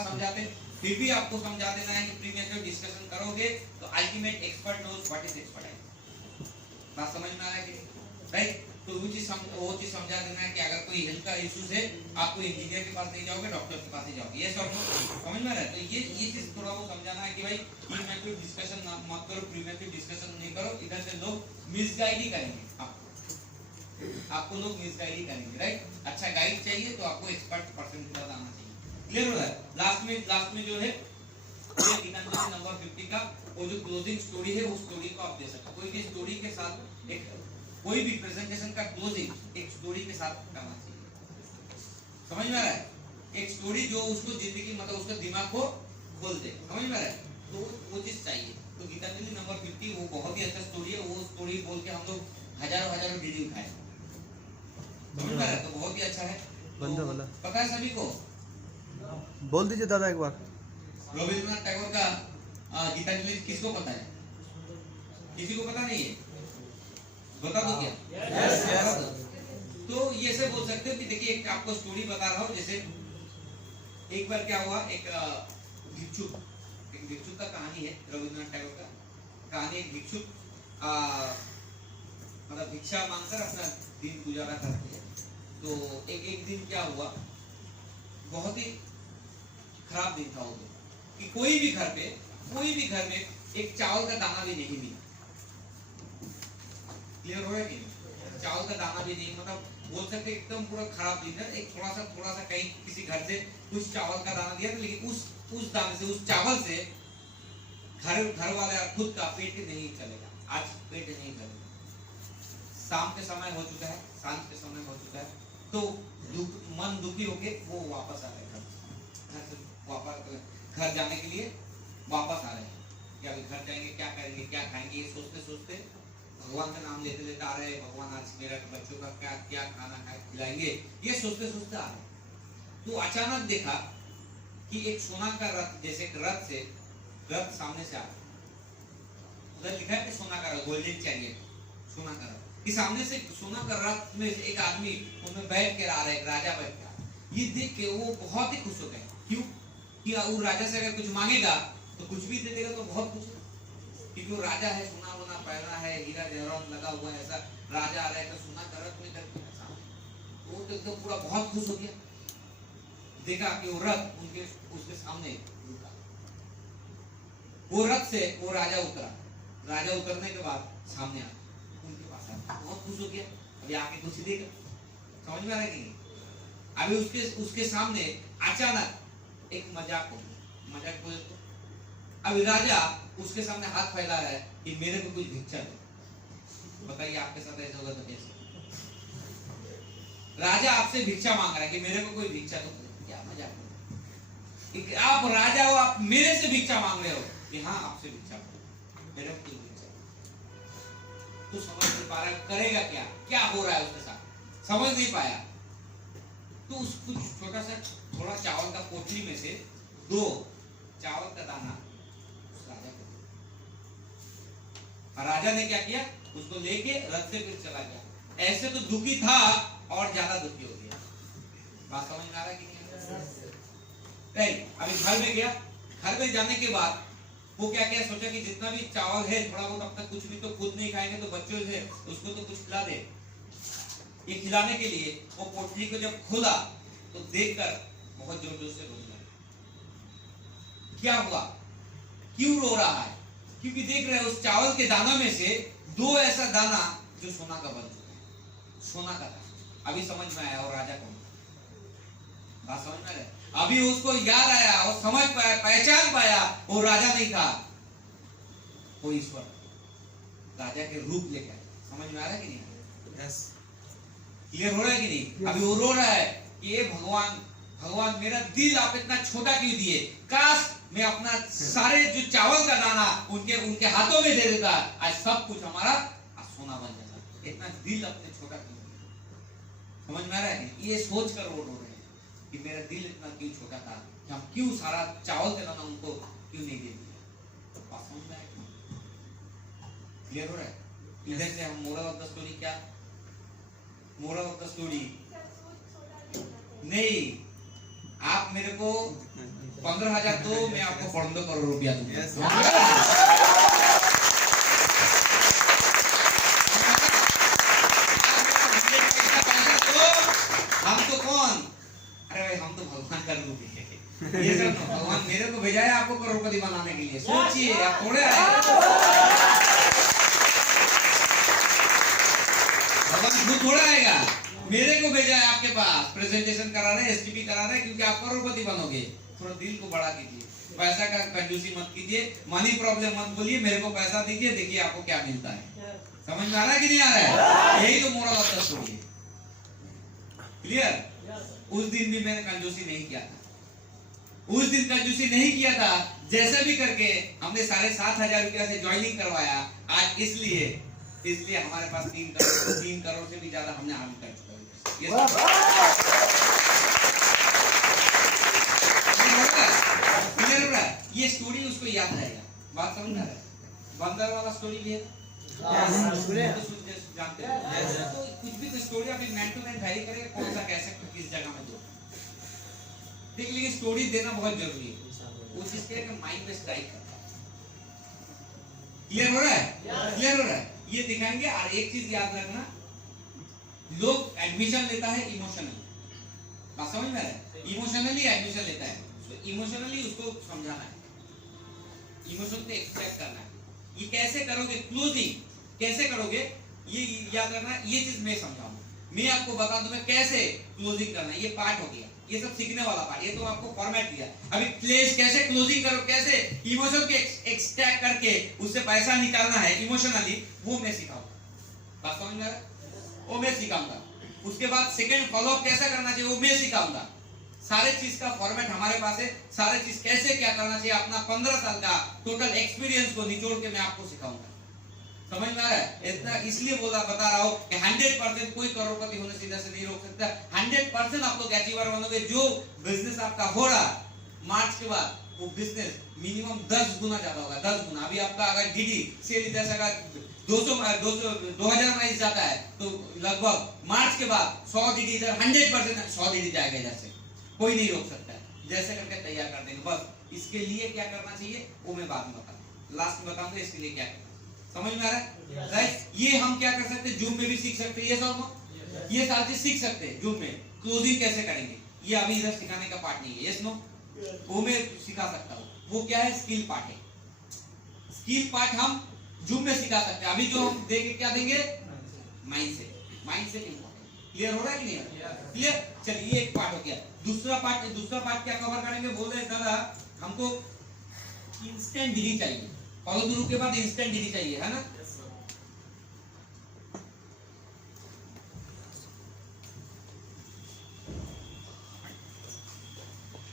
समझाते, फिर भी आपको समझा देना है कि प्रीमेच्योर डिस्कशन करोगे तो ultimate expert knows what is expert. बात समझ में आ रहा है कि राइट? तो वो चीज समझा देना है कि अगर कोई हेल्थ का इश्यूज है आपको इंजीनियर के पास नहीं जाओगे, डॉक्टर के पास ही जाओगे। ये सब समझ में आ रहा है? तो ये चीज थोड़ा वो समझाना है कि भाई प्रीमेच्योर डिस्कशन मत करो, प्रीमेच्योर डिस्कशन नहीं करो, इधर से लोग मिसगाइड ही करेंगे आपको लोग मिसगाइड ही करेंगे, राइट? अच्छा गाइड चाहिए तो आपको एक्सपर्ट पर्सन के पास आना चाहिए। क्लियर हो रहा है? लास्ट में जो है गीतांजलि नंबर 50 का वो जो क्लोजिंग स्टोरी है, उस स्टोरी को आप दे सकते हो। कोई भी स्टोरी के साथ कोई भी प्रेजेंटेशन का क्लोजिंग एक स्टोरी के साथ करना चाहिए। समझ में आ रहा है? एक स्टोरी जो उसको जिंदगी मतलब उसका दिमाग को खोल दे। समझ में आ रहा है? तो वो चीज चाहिए। तो गीतांजलि नंबर 50 वो बहुत ही अच्छा स्टोरी है। वो स्टोरी बोल के हम लोग हजारों डिग्री उठाए। समझ में आ रहा है? तो बहुत ही अच्छा है। तो पता है सभी को? बोल दीजिए दादा एक बार। रविंद्रनाथ टैगोर का गीतांजलि किसको पता है? किसी को पता नहीं है? बता दो क्या? यस। तो ये से बोल सकते हो कि देखिए एक आपको स्टोरी बता रहा हूँ। जैसे एक बार क्या हुआ, एक भिक्षुक का कहानी है। रविंद्रनाथ टैगोर का कहानी। एक भिक्षुक मतलब भिक्षा मांगकर अपना दिन गुजारा करते हैं। तो एक दिन क्या हुआ, बहुत ही खराब दिन था वो दिन, कि कोई भी घर में एक चावल का दाना भी नहीं मिला। क्लियर हो रहा है कि नहीं? चावल का दाना भी नहीं, मतलब बोल सकते एकदम पूरा खराब दिन है। एक थोड़ा सा कहीं किसी घर से कुछ चावल का दाना दिया था, लेकिन उस दाने से, उस चावल से घर वाले खुद का पेट नहीं चलेगा। आज पेट नहीं चलेगा। शाम के समय हो चुका है, सांझ के समय हो चुका है। तो मन दुखी होके वो वापस आ रहे हैं घर जाने के लिए वापस आ रहे हैं कि अभी घर जाएंगे, क्या करेंगे, क्या खाएंगे, ये सोचते सोचते भगवान का नाम लेते लेते आ रहे हैं। भगवान आज मेरा बच्चों का क्या खाना खिलाएंगे, ये सोचते सोचते आ रहे हैं। तो अचानक देखा कि एक सोना का रथ, जैसे एक रथ सामने से आ रहा है। उधर लिखा है कि सोना का रथ, गोल्डन चैरियट, सोना का रथ। कि सामने से सोना का रथ में से एक आदमी उनमें बैठ के आ रहा है, एक राजा बैठ के। ये देख के वो बहुत ही खुश हो गए। क्यों? कि वो राजा से अगर कुछ मांगेगा तो कुछ भी दे देगा, तो बहुत कुछ, क्योंकि वो राजा है, सोना वोना पहना है, हीरा जवाहरात लगा हुआ है, ऐसा राजा आ रहा है तो सोना का रथ में करके वो तो एकदम पूरा बहुत खुश हो गया। देखा कि वो रथ उसके सामने रुका। वो रथ से वो राजा उतरा। राजा उतरने के बाद सामने आ उनके पास आया, बहुत खुश हो गया। अभी आके कुछ देगा। समझ में आ रहा है कि नहीं? अभी उसके सामने अचानक एक मजाक बोले तो अभी राजा उसके सामने हाथ फैला है कि मेरे को कुछ भिक्षा दो। बताइए आपके साथ ऐसा होगा तो कैसे? राजा आपसे भिक्षा मांग रहा है कि मेरे को कोई भिक्षा दो। क्या मजाक? आप राजा हो, आप मेरे से भिक्षा मांग रहे हो कि हाँ आपसे भिक्षा दो, मेरे को कोई भिक्षा दो। तो समझ नहीं पा रहा करेगा क्या हो रहा है उसके साथ, समझ नहीं पाया। तो उसको छोटा सा थोड़ा चावल का पोटली में से 2 चावल का दाना उस राजा को दिया। राजा ने क्या किया, उसको लेके रथ से फिर चला गया। ऐसे तो दुखी था और ज्यादा दुखी हो गया। बात समझ में आ रहा है कि नहीं? अभी घर में गया। घर में जाने के बाद वो क्या सोचा कि जितना भी चावल है थोड़ा बहुत, अब तक कुछ भी तो खुद नहीं खाएंगे तो बच्चों से उसको तो कुछ खिला दे। ये खिलाने के लिए वो पोटली को जब खोला तो देखकर बहुत जोर जोर से रोने लगा। क्या हुआ? क्यों रो रहा है? क्योंकि देख रहे हैं उस चावल के दाना में से 2 ऐसा दाना जो सोना का बन चुका है, सोना का था। अभी समझ में आया और राजा को बात समझ में आ रहा है? अभी उसको याद आया और समझ पाया, पहचान पाया वो राजा नहीं था, वो ईश्वर राजा के रूप लेकर। समझ में आ रहा है कि नहीं? यस। क्लियर हो रहा है कि नहीं? अभी वो रो रहा है कि ये भगवान मेरा दिल आप इतना छोटा क्यों दिए? काश मैं अपना सारे जो चावल का दाना उनके हाथों में दे देता, आज सब कुछ हमारा सोना बन जाता। इतना दिल अपने छोटा क्यों दिया? समझ में आ रहा है? ये सोच कर वो रो रहे हैं कि मेरा दिल इतना क्यों छोटा था कि हम क्यों सारा चावल का दाना उनको क्यों नहीं दे दिया। बात समझ में आया? क्लियर हो रहा है? इधर से हम मोरल ऑफ द स्टोरी क्या? मोरल ऑफ द स्टोरी नहीं, आप मेरे को 15,000 दो, मैं आपको 15 करोड़ रुपया दूंगा। हम तो कौन, अरे भाई हम तो भगवान का रूप है। ये सब तो भगवान मेरे को भेजा है आपको करोड़पति बनाने के लिए। सोचिए आप थोड़े भगवान खुद थोड़ा आएगा, मेरे को भेजा है आपके पास, प्रेजेंटेशन करा रहे हैं, एसटीपी करा रहे हैं, क्योंकि आप करोड़पति बनोगे। थोड़ा दिल को बड़ा कीजिए, पैसा का कंजूसी मत कीजिए, मनी प्रॉब्लम मत बोलिए, मेरे को पैसा दीजिए, देखिए आपको क्या मिलता है। समझ में आ रहा है कि नहीं आ रहा है? यही तो मोरल ऑफ द स्टोरी है। क्लियर? उस दिन भी मैंने कंजूसी नहीं किया था, उस दिन कंजूसी नहीं किया था, जैसे भी करके हमने 7,500 रुपया से ज्वाइनिंग करवाया आज, इसलिए हमारे पास 3 करोड़ से भी ज्यादा हमने हासिल कर चुका है। ये स्टोरी उसको याद रहेगा। बात समझ में आ रहा है? बंदर वाला स्टोरी भी है, जानते हैं? तो कुछ भी तो स्टोरी आप मैन टू मैन वैरी करेगा, कौन सा कैसे किस जगह में दो, देख लीजिए। स्टोरी देना बहुत जरूरी है, उस चीज के माइंड में स्ट्राइक करता है। क्लियर हो रहा है? क्लियर हो रहा है? ये दिखाएंगे। और एक चीज याद रखना, लोग एडमिशन लेता है इमोशनली, बात समझ में आ रहा है? इमोशनली एडमिशन लेता है, तो इमोशनली उसको समझाना है, इमोशन को एक्सप्रेस करना है। ये कैसे करोगे, क्लोजिंग कैसे करोगे, ये याद रखना। ये चीज मैं समझाऊंगा, मैं आपको बता दूंगा कैसे क्लोजिंग करना है। ये पार्ट हो गया, ये सब सीखने वाला पार्ट, ये तो आपको फॉर्मेट दिया। अभी प्लेस कैसे क्लोजिंग करो, कैसे इमोशन के एक्सट्रैक्ट करके उससे पैसा निकालना है इमोशनली, वो मैं सिखाऊंगा। बात समझ में आ रहा है? वो मैं सिखाऊंगा। उसके बाद सेकंड फॉलोअप कैसे करना चाहिए, वो मैं सिखाऊंगा। सारे चीज का फॉर्मेट हमारे पास है, सारे चीज कैसे क्या करना चाहिए, अपना 15 साल का टोटल एक्सपीरियंस को निचोड़ के मैं आपको सिखाऊंगा। समझ में आ रहा है? इतना इसलिए बता रहा हूँ कि 100% कोई करोड़पति होने से इधर से नहीं रोक सकता। 100% आप लोग अचीवर बनोगे। जो बिजनेस आपका हो रहा मार्च के बाद, वो बिजनेस मिनिमम 10 गुना ज्यादा होगा, 10 गुना। अभी आपका अगर डीडी सेल इधर से अगर 2000 प्राइस जाता है, तो लगभग मार्च के बाद 100 डीडी इधर 100% 100 डीडी जाएगा इधर से, कोई नहीं रोक सकता है। जैसे करके तैयार कर देंगे। बस इसके लिए क्या करना चाहिए वो मैं बाद में बताऊंगा, लास्ट में बताऊंगा इसके लिए क्या करना। समझ में आ रहा है? राइट? ये हम क्या कर सकते हैं, जूम में भी सीख सकते हैं, ये सब ये सारी चीज सीख सकते हैं। जूम में क्लोजिंग कैसे करेंगे, ये अभी इधर सिखाने का पार्ट नहीं है। यस नो, वो मैं सिखा सकता हूँ। वो क्या है, स्किल पार्ट है। स्किल पार्ट हम जूम में सिखा सकते हैं। अभी जो हम देंगे, क्या देंगे, माइंडसेट। Mindset important. क्लियर हो रहा है कि नहीं? क्लियर? चलिए, एक पार्ट हो गया। दूसरा पार्ट क्या कवर करेंगे, बोल रहे दादा हमको इंस्टेंट डीडी चाहिए, फॉलो थ्रू के बाद इंस्टेंट डीडी चाहिए, है ना?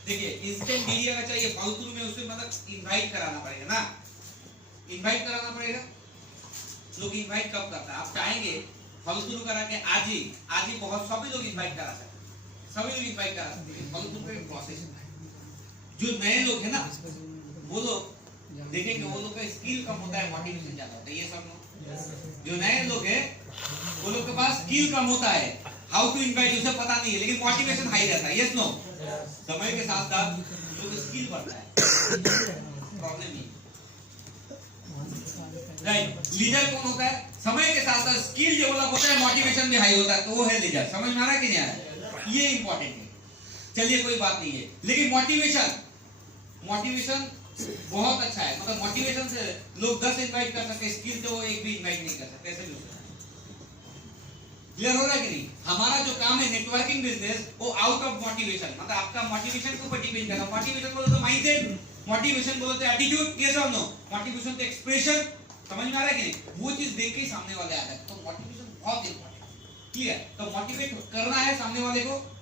देखिए, इंस्टेंट डीडी अगर चाहिए फॉलो थ्रू में, उसे मतलब इनवाइट कराना पड़ेगा ना, इनवाइट कराना पड़ेगा। लोग इनवाइट कब करता है, आप चाहेंगे फॉलो थ्रू करा के आज ही बहुत सभी लोग इनवाइट करा सकते हैं, सभी लोग इनवाइट करा सकते हैं। फॉलो थ्रू का एक प्रोसेस है। जो नए लोग हैं ना, वो लोग देखेंगे, वो लोग का स्किल कम होता है, मोटिवेशन ज्यादा होता है। ये सब लोग जो नए लोग हैं, वो लोग के पास स्किल कम होता है, हाउ टू इनवाइट उसे पता नहीं है, लेकिन मोटिवेशन हाई रहता है। Yes no? समय के साथ साथ लोग स्किल बढ़ता है, प्रॉब्लम नहीं। राइट? लीडर कौन होता है, समय के साथ साथ स्किल डेवलप होता है, मोटिवेशन भी हाई होता है, तो वो है लीडर। समझ में आ रहा है कि नहीं आ रहा है? ये इंपॉर्टेंट है। चलिए, कोई बात नहीं है, लेकिन मोटिवेशन बहुत अच्छा है। मतलब मोटिवेशन से लोग 10 इनवाइट कर सकते हैं, स्किल से वो एक भी इनवाइट नहीं कर सकते। ऐसे लोग। क्लियर हो रहा है कि नहीं? हमारा जो काम है नेटवर्किंग बिजनेस, वो आउट ऑफ मोटिवेशन, मतलब आपका मोटिवेशन के ऊपर डिपेंड करता है। मोटिवेशन बोलो तो माइंडसेट, मोटिवेशन बोलो तो एटीट्यूड, ये सब नो। मोटिवेशन तो एक्सप्रेशन। समझ में आ रहा है कि नहीं? वो चीज देख के ही सामने वाले आता है, तो मोटिवेशन बहुत इंपॉर्टेंट। क्लियर? तो मोटिवेट करना है सामने वाले को,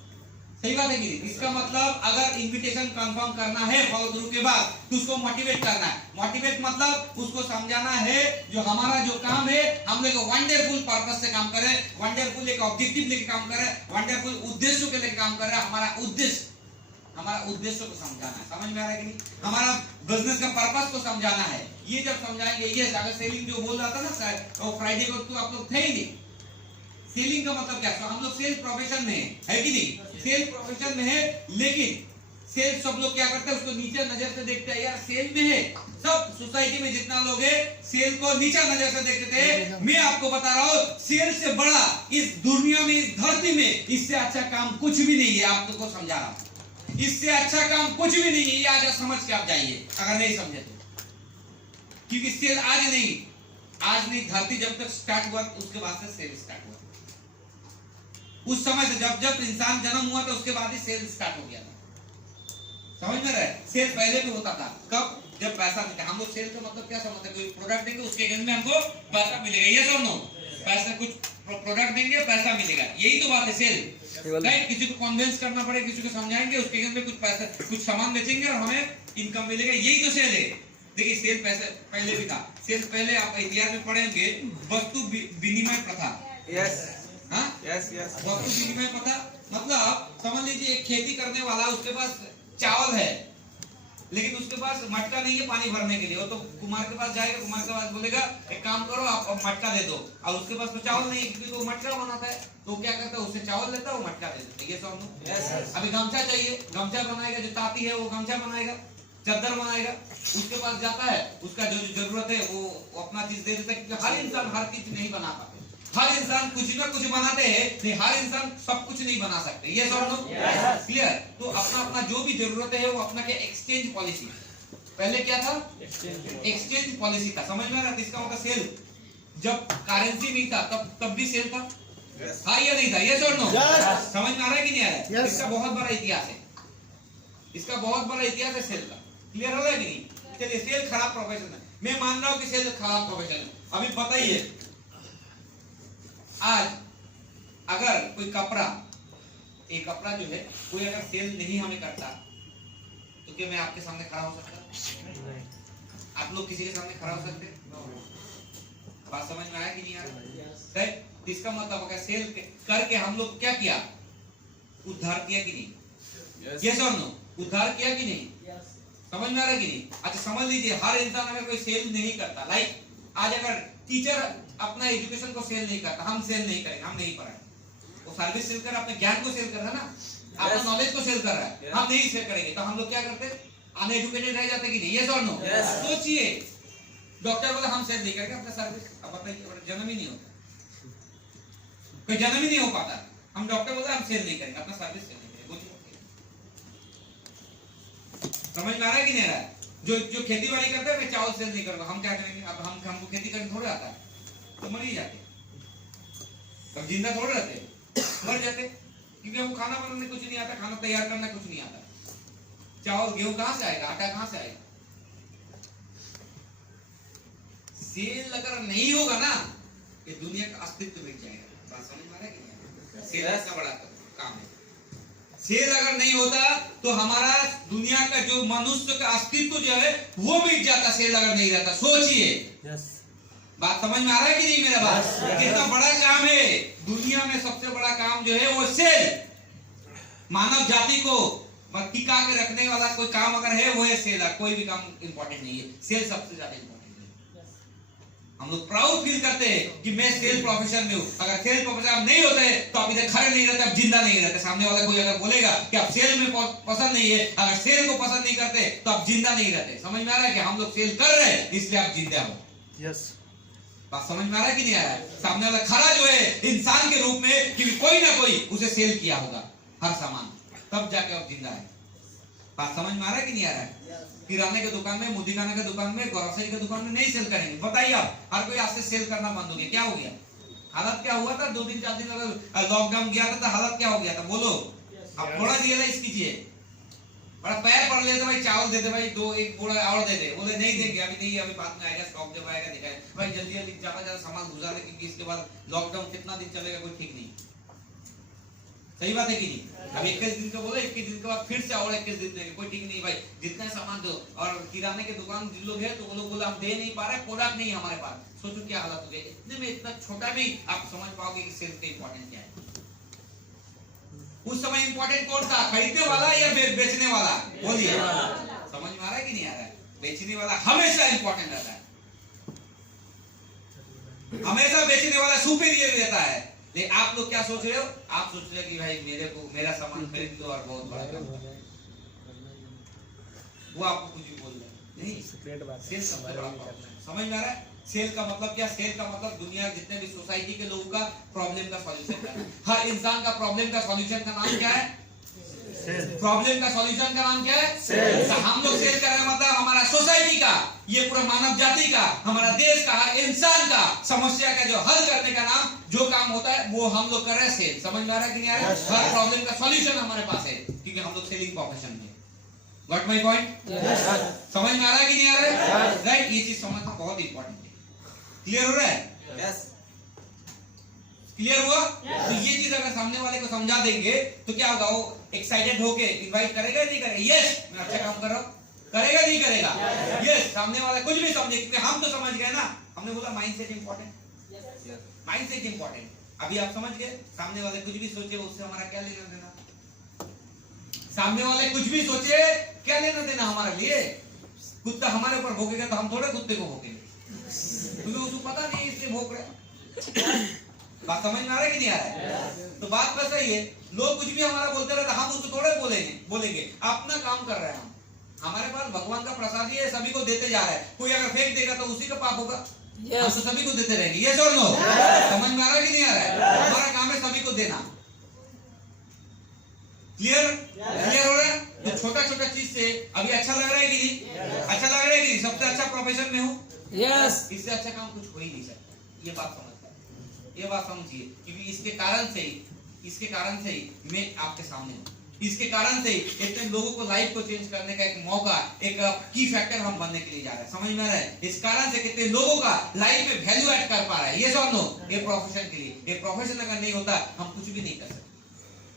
सही बात है कि नहीं? इसका मतलब अगर इनविटेशन कंफर्म करना है फॉलो थ्रू के बाद, तो उसको मोटिवेट करना है। मोटिवेट मतलब उसको समझाना है जो हमारा जो काम है, हम लोग वंडरफुल पर्पस से काम करें, वंडरफुल एक ऑब्जेक्टिव लेके काम करें, वंडरफुल उद्देश्य के लेके काम कर रहे हैं। हमारा उद्देश्य को समझाना है। समझ में आ रहा है कि नहीं? हमारा बिजनेस का पर्पस को समझाना है। ये जब समझाएंगे, ये अगर सेलिंग जो बोल रहा था ना फ्राइडे को, तो आप लोग थे ही नहीं। सेलिंग का मतलब क्या, हम लोग सेल्स प्रोफेशन में है कि नहीं? सेल्स प्रोफेशन में है, लेकिन सेल सब लोग क्या करते हैं, उसको नीचे नजर से देखते हैं, यार सेल में है। सब सोसाइटी में जितना लोग है सेल को नीचा नजर से देखते थे। मैं आपको बता रहा हूँ, सेल से बड़ा इस दुनिया में, इस धरती में, इससे अच्छा काम कुछ भी नहीं है। आप लोग को समझा रहा हूँ, इससे अच्छा काम कुछ भी नहीं है। ये आज समझ के आप जाइए, अगर नहीं समझे तो। क्योंकि सेल आज नहीं, धरती जब तक स्टार्ट हुआ उसके बाद से सेल स्टार्ट हुआ। उस समय से जब इंसान जन्म हुआ था उसके बाद ही सेल स्टार्ट हो गया था। समझ में रहे? सेल पहले भी होता था। कब? जब पैसा मिलता। हम लोग सेल का मतलब क्या समझते हैं? कोई प्रोडक्ट देंगे उसके अगेंस्ट में हमको पैसा मिलेगा, ये सब नो। पैसा, कुछ प्रोडक्ट देंगे पैसा मिलेगा, यही तो बात है सेल। राइट? किसी को कन्विंस करना पड़े, किसी को समझाएंगे, उसके अगेंस्ट में कुछ पैसा, कुछ सामान बेचेंगे और हमें इनकम मिलेगा, यही तो सेल है। देखिए सेल पैसा पहले भी था। सेल पहले आप इतिहास में पढ़ेंगे, वस्तु विनिमय प्रथा। यस हाँ, यस यस। वस्तु विनिमय प्रथा मतलब समझ लीजिए एक खेती करने वाला, उसके पास चावल है लेकिन उसके पास मटका नहीं है पानी भरने के लिए। वो तो कुमार के पास जाएगा, कुमार के पास बोलेगा एक काम करो आप मटका दे दो, और उसके पास तो चावल नहीं है क्योंकि वो मटका बनाता है। तो क्या करता है, उससे चावल लेता है, वो मटका दे देता है। ये सब अभी गमछा चाहिए, गमछा बनाएगा, जो ताती है वो गमछा बनाएगा, चादर बनाएगा, उसके पास जाता है, उसका जो जरूरत है वो अपना चीज दे देता है। क्योंकि हर इंसान हर चीज नहीं बना पाते, हर इंसान कुछ ना कुछ बनाते हैं, हर इंसान सब कुछ नहीं बना सकते। ये सब लोग क्लियर? तो अपना अपना जो भी जरूरत है वो अपना क्या, एक्सचेंज पॉलिसी। पहले क्या था? एक्सचेंज पॉलिसी था। समझ में आ रहा है? इसका मतलब सेल, जब करेंसी नहीं था तब भी सेल था। हाँ या नहीं था? ये सब नो। समझ में आ रहा है कि नहीं आ रहा है? इसका बहुत बड़ा इतिहास है, इसका बहुत बड़ा इतिहास है सेल का। क्लियर हो रहा है कि नहीं? चलिए, सेल खराब प्रोफेशन है, मैं मान रहा हूँ कि सेल खराब प्रोफेशन है। अभी बताइए, आज अगर कोई कपड़ा, एक कपड़ा जो है, कोई अगर सेल नहीं हमें करता तो क्या मैं आपके सामने खड़ा हो सकता? आप लोग किसी के सामने खड़ा हो सकते? बात समझ में आया कि नहीं आ रहा? इसका मतलब अगर सेल करके हम लोग क्या किया, उद्धार किया कि नहीं? यस और नो? उद्धार किया कि नहीं? समझ में आ रहा है कि नहीं? अच्छा समझ लीजिए, हर इंसान अगर कोई सेल नहीं करता, लाइक आज अगर टीचर अपना एजुकेशन को सेल नहीं करता, हम सेल नहीं करेंगे, हम नहीं पढ़ाएंगे, वो सर्विस सेल कर रहा है, अपने ज्ञान को सेल कर रहा है ना, अपना नॉलेज को सेल कर रहा है, हम नहीं सेल करेंगे तो हम लोग क्या करते? अनएजुकेटेड रह जाते कि नहीं? ये और नो? सोचिए, डॉक्टर बोला हम सेल नहीं करेंगे अपना सर्विस। अब बताइए, जन्म ही नहीं होता, कोई जन्म ही नहीं हो पाता। हम डॉक्टर बोला हम सेल नहीं करेंगे अपना सर्विस सेल नहीं करेंगे। समझ में आ रहा है कि नहीं आ रहा है? जो खेती बाड़ी करते हैं, मैं चावल सेल नहीं करूंगा, हम क्या करेंगे? अब हमको खेती करने थोड़ा आता है, तो मर ही जाते, तब जिंदा थोड़े रहते, मर जाते, क्योंकि हमको खाना बनाने कुछ नहीं आता, खाना तैयार करना कुछ नहीं आता। चावल गेहूं कहां से आएगा, आटा कहां से आएगा? सेल अगर नहीं होगा ना, ये दुनिया का अस्तित्व मिट जाएगा। बात समझ में आ रहा है कि नहीं? सेल ऐसा बड़ा काम है। सेल अगर नहीं होता तो हमारा दुनिया का जो मनुष्य का अस्तित्व जो है वो मिट जाता, सेल अगर नहीं रहता। सोचिए, बात समझ में आ रहा है कि नहीं मेरा बात? कितना बड़ा काम है दुनिया में, सबसे बड़ा काम जो है वो सेल। मानव जाति को टिका के रखने वाला कोई काम अगर है वो है सेल। कोई भी काम इंपॉर्टेंट नहीं है, सेल सबसे ज्यादा इंपॉर्टेंट है। हम लोग प्राउड फील करते हैं कि मैं सेल प्रोफेशन में हूं। अगर सेल प्रोफेशन नहीं होते तो आप इधर खड़े नहीं रहते, आप जिंदा नहीं रहते। सामने वाला कोई अगर बोलेगा कि आप सेल में पसंद नहीं है, अगर सेल को पसंद नहीं करते तो आप जिंदा नहीं रहते। समझ में आ रहा है कि हम लोग सेल कर रहे हैं इसलिए आप जिंदा हो? यस। बात समझ में आ रहा है कि नहीं आ रहा है? सामने वाला खड़ा जो है इंसान के रूप में कि कोई ना कोई उसे सेल किया होगा हर सामान, तब जाके आप जिंदा है। बात समझ में आ रहा है कि नहीं आ रहा है? किराने के दुकान में, मुदीखाना के दुकान में, ग्रोसरी के दुकान में नहीं सेल करेंगे। बताइए आप, हर कोई आज से सेल करना बंद हो गया, क्या हो गया? हालत क्या हुआ था? 2 दिन 4 दिन अगर लॉकडाउन गया था तो हालत क्या हो गया था? बोलो, आप थोड़ा रियलाइज कीजिए। बड़ा पैर पड़ लेते भाई, चावल दे दे भाई, 1 बोरा और दे दे, बोले नहीं देंगे अभी नहीं, अभी बाद में आएगा, स्टॉक जब आएगा दिखाए भाई, जल्दी जल्दी ज्यादा सामान गुजारे, क्योंकि इसके बाद लॉकडाउन कितना दिन चलेगा कोई ठीक नहीं। सही बात है कि नहीं? अब 21 दिन का बोला, 21 दिन के बाद फिर से और 21 दिन देंगे, कोई ठीक नहीं भाई, जितना सामान दो। और किराने के दुकान जिन लोग हैं तो वो लोग बोला हम दे नहीं पा रहे, प्रोडक्ट नहीं है हमारे पास। सोचो क्या हालत हो गई। इतने में, इतना छोटा भी आप समझ पाओगे कि सेल का इंपॉर्टेंस क्या है। उस समय इंपॉर्टेंट कौन था? खरीदने वाला या बेचने वाला? बोलिए, समझ में आ रहा है कि नहीं आ रहा है? बेचने वाला हमेशा इंपॉर्टेंट रहता है, हमेशा बेचने वाला सुपीरियर रहता है। लेकिन आप लोग क्या सोच रहे हो? आप सोच रहे हो कि भाई मेरे को मेरा सामान खरीद दो और बहुत बड़ा काम। वो आपको कुछ भी बोल रहे हैं नहीं, सेल सबसे बड़ा प्रॉब्लम है। समझ में आ रहा है? सेल का मतलब क्या? सेल का मतलब दुनिया जितने भी सोसाइटी के लोगों का प्रॉब्लम का सॉल्यूशन है। हर इंसान का प्रॉब्लम का सॉल्यूशन का नाम क्या है? प्रॉब्लम का सॉल्यूशन का नाम क्या है? सेल। तो हम लोग सेल कर रहे हैं, मतलब हमारा सोसाइटी का, ये पूरा मानव जाति का, हमारा देश का, हर इंसान का समस्या का जो हल करने का नाम जो काम होता है वो हम लोग कर रहे हैं सेल। समझ में आ रहा है कि नहीं आ रहा है? हर प्रॉब्लम का सॉल्यूशन हमारे पास है क्योंकि हम लोग सेलिंग प्रोफेशन में। Got my point? समझ में आ रहा है कि नहीं आ रहा है? राइट, ये चीज समझना बहुत इंपॉर्टेंट है। क्लियर हो रहा है? यस, क्लियर हुआ? तो ये चीज अगर सामने वाले को समझा देंगे तो क्या होगा? वो एक्साइटेड होके इनवाइट करेगा नहीं करेगा? यस, मैं अच्छा काम कर रहा हूँ, करेगा नहीं करेगा? यस, सामने वाला कुछ भी समझे क्योंकि हम तो समझ गए ना। हमने बोला माइंडसेट इंपॉर्टेंट, माइंडसेट इंपॉर्टेंट। अभी आप समझ गए, सामने वाले कुछ भी सोचे उससे हमारा क्या लेना देना? सामने वाले कुछ भी सोचे क्या लेना देना हमारे लिए? कुत्ता हमारे ऊपर भौंकेगा तो हम थोड़े कुत्ते को भौंकेंगे क्योंकि उसको पता नहीं इसलिए भौंक रहे। बात समझ में आ रहा है कि नहीं आ रहा है? तो बात बस सही है, लोग कुछ भी हमारा बोलते रहते, हम उसको थोड़े बोलेंगे। अपना काम कर रहे हैं हम, हमारे पास भगवान का प्रसाद ही है, सभी को देते जा रहे हैं। कोई अगर फेंक देगा तो उसी का पाप होगा। हम तो सभी को देते रहेंगे। ये और नो? समझ में आ रहा है कि नहीं आ रहा है? हमारा काम है सभी को देना। क्लियर? क्लियर हो रहा है? तो छोटा छोटा चीज से अभी अच्छा लग रहा है कि नहीं? अच्छा लग रहा है कि नहीं? सबसे अच्छा प्रोफेशन में हूँ, यस, इससे अच्छा काम कुछ हो ही नहीं सकता। ये बात समझता है, ये बात समझिए, क्योंकि इसके कारण से ही मैं आपके सामने हूँ। इसके कारण से इतने लोगों को लाइफ को चेंज करने का एक मौका, एक की फैक्टर हम बनने के लिए जा रहे हैं। समझ में आ रहा है? इस कारण से कितने लोगों का लाइफ में वैल्यू ऐड कर पा रहा है। ये सब नो, ये प्रोफेशन के लिए। ये प्रोफेशन अगर नहीं होता हम कुछ भी नहीं कर सकते।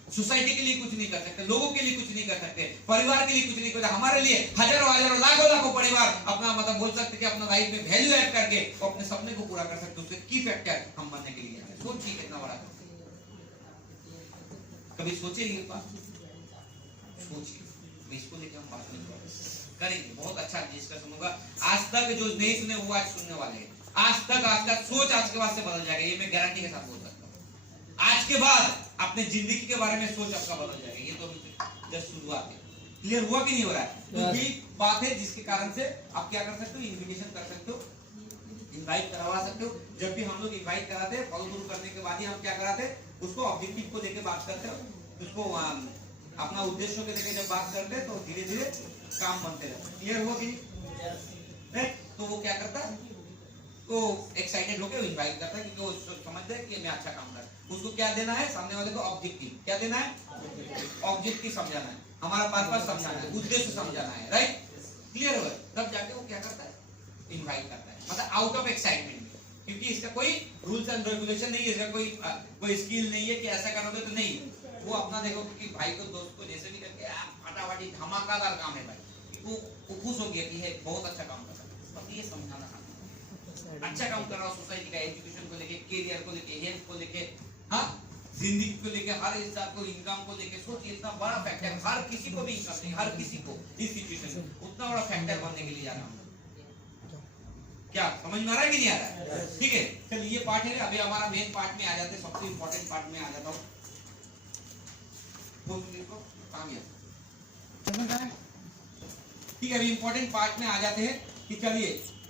सोसाइटी के लिए कुछ नहीं कर सकते, लोगों के लिए कुछ नहीं कर सकते, परिवार के लिए कुछ नहीं कर सकते। हमारे लिए हजारों लाखों परिवार अपना मतलब बोल सकते कि अपना लाइफ में वैल्यू ऐड करके वो अपने सपने को पूरा कर सकते। उसके की फैक्टर हम बनने के लिए सोचिए कितना बड़ा। कभी सोचे ये बात? सोचिए, इसको लेकर हम बात करेंगे। बहुत अच्छा डिस्कशन होगा। आज तक जो नहीं सुने वो आज सुनने वाले हैं। आज तक आपका सोच आज के बाद से बदल जाएगा, ये मैं गारंटी के साथ बोल सकता हूँ। आज के बाद अपने जिंदगी के बारे में सोच आपका बदल जाएगा। ये तो अभी जस्ट शुरुआत है। क्लियर हुआ कि नहीं हो रहा है? तो ये बात है जिसके कारण से आप क्या कर सकते हो? इन्विटेशन कर सकते हो, इनवाइट करवा सकते हो। जब भी हम लोग इनवाइट कराते हैं, फॉलो थ्रू करने के बाद ही हम क्या कराते हैं? उसको ऑब्जेक्टिव को लेकर बात करते हो, उसको अपना उद्देश्य को लेकर जब बात करते हैं तो धीरे धीरे काम बनते रहते हैं। क्लियर हुआ कि नहीं? तो वो क्या करता है? तो एक्साइटेड होकर इनवाइट करता है क्योंकि वो समझता है कि मैं अच्छा काम कर रहा हूं। उसको क्या देना है? सामने वाले को ऑब्जेक्टिव। क्या देना है? ऑब्जेक्टिव समझाना है, हमारा पर्पस समझाना है, उद्देश्य समझाना है। राइट? क्लियर हो? तब जाके वो क्या करता है? इनवाइट करता है, मतलब आउट ऑफ एक्साइटमेंट, क्योंकि इसका कोई रूल्स एंड रेगुलेशन नहीं है, इसका कोई स्किल नहीं है कि ऐसा करोगे तो नहीं। वो अपना देखो कि भाई को दोस्त को जैसे भी करके फटाफटी धमाकेदार काम है भाई, वो खुश हो गया कि है बहुत अच्छा काम कर रहा है। ये समझाना अच्छा काम कर रहा हूँ सोसाइटी का, एजुकेशन को लेके, करियर को लेके, हेल्थ को लेके, हाँ, जिंदगी को लेके, हर इंसान को इनकम को लेके। सोचिए इतना बड़ा फैक्टर, हर किसी को भी इनकम नहीं, हर किसी को इस सिचुएशन में उतना बड़ा फैक्टर बनने के लिए जा रहा हूँ। क्या समझ में आ रहा है कि नहीं आ रहा है? ठीक है, चलिए ये पार्ट है। अभी हमारा मेन पार्ट में आ जाते हैं, सबसे इंपॉर्टेंट पार्ट में आ जाता हूँ। ठीक है, अभी इंपॉर्टेंट पार्ट में आ जाते हैं कि चलिए